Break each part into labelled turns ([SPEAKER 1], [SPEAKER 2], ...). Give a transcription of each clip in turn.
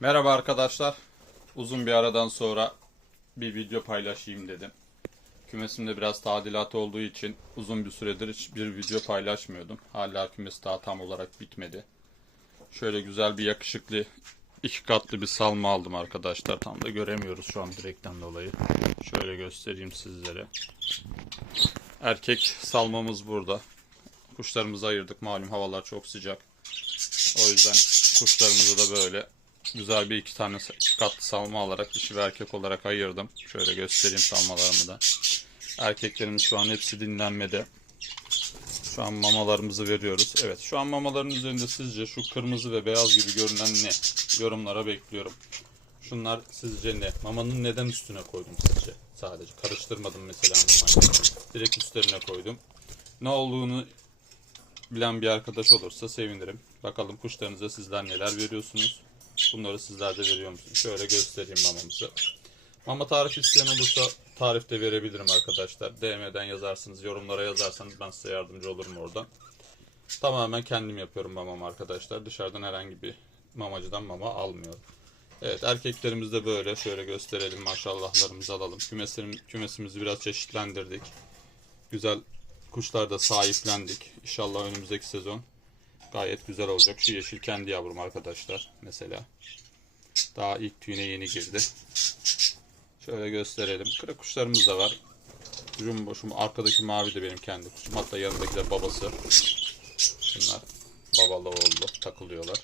[SPEAKER 1] Merhaba arkadaşlar. Uzun bir aradan sonra bir video paylaşayım dedim. Kümesimde biraz tadilat olduğu için uzun bir süredir hiçbir video paylaşmıyordum. Hala kümes daha tam olarak bitmedi. Şöyle güzel bir yakışıklı iki katlı bir salma aldım arkadaşlar. Tam da göremiyoruz şu an direkten dolayı. Şöyle göstereyim sizlere. Erkek salmamız burada. Kuşlarımızı ayırdık. Malum havalar çok sıcak. O yüzden kuşlarımızı da böyle güzel bir iki tane iki katlı salma alarak dişi ve erkek olarak ayırdım. Şöyle göstereyim salmalarımı da. Erkeklerimiz şu an hepsi dinlenmede. Şu an mamalarımızı veriyoruz. Evet şu an mamaların üzerinde sizce şu kırmızı ve beyaz gibi görünen ne? Yorumlara bekliyorum. Şunlar sizce ne? Mamanın neden üstüne koydum sizce? Sadece karıştırmadım mesela mamayı. Direkt üstlerine koydum. Ne olduğunu bilen bir arkadaş olursa sevinirim. Bakalım kuşlarınıza sizler neler veriyorsunuz. Bunları sizler de veriyor musunuz? Şöyle göstereyim mamamızı. Mama tarif isteyen olursa tarif de verebilirim arkadaşlar. DM'den yazarsınız, yorumlara yazarsanız ben size yardımcı olurum oradan. Tamamen kendim yapıyorum mamamı arkadaşlar. Dışarıdan herhangi bir mamacıdan mama almıyorum. Evet erkeklerimiz de böyle. Şöyle gösterelim maşallahlarımızı alalım. Kümesim, kümesimizi biraz çeşitlendirdik. Güzel kuşlar da sahiplendik. İnşallah önümüzdeki sezon gayet güzel olacak. Şu yeşil kendi yavrum arkadaşlar mesela. Daha ilk tüyüne yeni girdi. Şöyle gösterelim. Kırık kuşlarımız da var. Jumbo, şu arkadaki mavi de benim kendi kuşum. Hatta yanındaki de babası. Bunlar babalı oğullu takılıyorlar.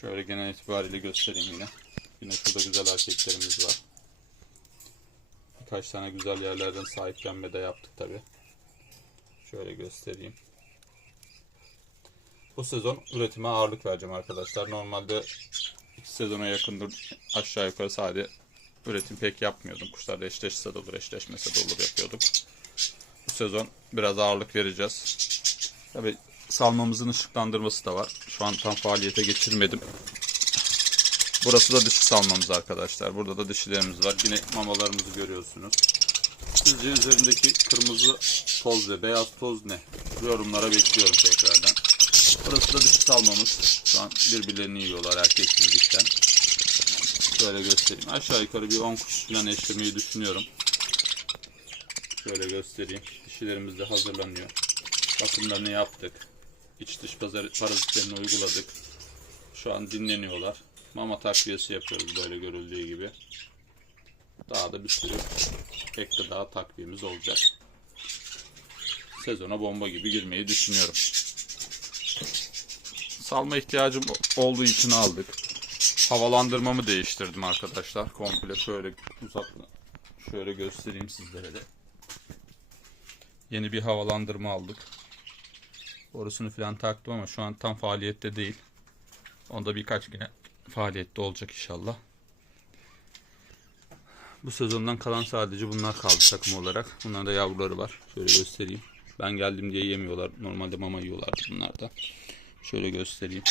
[SPEAKER 1] Şöyle genel itibariyle göstereyim yine. Yine şurada güzel erkeklerimiz var. Birkaç tane güzel yerlerden sahiplenme de yaptık tabi. Şöyle göstereyim. Bu sezon üretime ağırlık vereceğim arkadaşlar. Normalde iki sezona yakındır aşağı yukarı sadece üretim pek yapmıyordum. Kuşlar da eşleşse de olur, eşleşmese de olur yapıyorduk. Bu sezon biraz ağırlık vereceğiz. Tabi salmamızın ışıklandırması da var. Şu an tam faaliyete geçirmedim. Burası da dişi salmamız arkadaşlar. Burada da dişilerimiz var. Yine mamalarımızı görüyorsunuz. Sizce üzerindeki kırmızı toz ve beyaz toz ne? Yorumlara bekliyorum tekrardan. Burası da dişi salmamız. Şu an birbirlerini yiyorlar erkeksizlikten. Şöyle göstereyim. Aşağı yukarı bir 10 kuş falan eşlemeyi düşünüyorum. Şöyle göstereyim. Dişilerimiz de hazırlanıyor. Bakımlarını yaptık. İç dış pazar parazitlerini uyguladık. Şu an dinleniyorlar. Mama takviyesi yapıyoruz böyle görüldüğü gibi. Daha da bir sürü ek gıda takviyemiz olacak. Sezona bomba gibi girmeyi düşünüyorum. Salma ihtiyacım olduğu için aldık. Havalandırmamı değiştirdim arkadaşlar. Komple şöyle uzak şöyle göstereyim sizlere de. Yeni bir havalandırma aldık. Borusunu falan taktım ama şu an tam faaliyette değil. Onda birkaç güne faaliyette olacak inşallah. Bu sezondan kalan sadece bunlar kaldı takım olarak. Bunların da yavruları var. Şöyle göstereyim. Ben geldim diye yemiyorlar. Normalde mama yiyorlardı bunlar da. Şöyle göstereyim.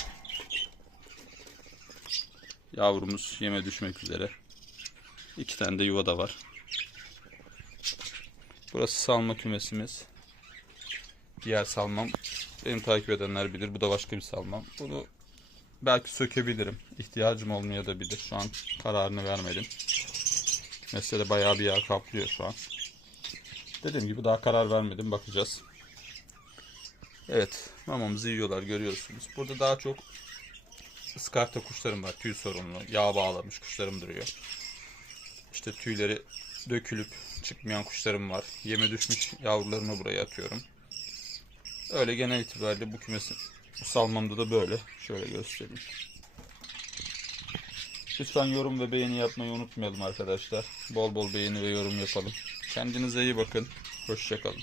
[SPEAKER 1] Yavrumuz yeme düşmek üzere. İki tane de yuva da var. Burası salma kümesimiz. Diğer salmam. Benim takip edenler bilir. Bu da başka bir salmam. Bunu belki sökebilirim. İhtiyacım olmayabilir. Şu an kararını vermedim. Mesele bayağı bir yer kaplıyor şu an. Dediğim gibi daha karar vermedim. Bakacağız. Evet. Mamamızı yiyorlar görüyorsunuz. Burada daha çok ıskarta kuşlarım var. Tüy sorunlu. Yağ bağlamış kuşlarım duruyor. İşte tüyleri dökülüp çıkmayan kuşlarım var. Yeme düşmüş yavrularımı buraya atıyorum. Öyle genel itibariyle bu kümesin salmamda da böyle. Şöyle göstereyim. Lütfen yorum ve beğeni yapmayı unutmayalım arkadaşlar. Bol bol beğeni ve yorum yapalım. Kendinize iyi bakın. Hoşçakalın.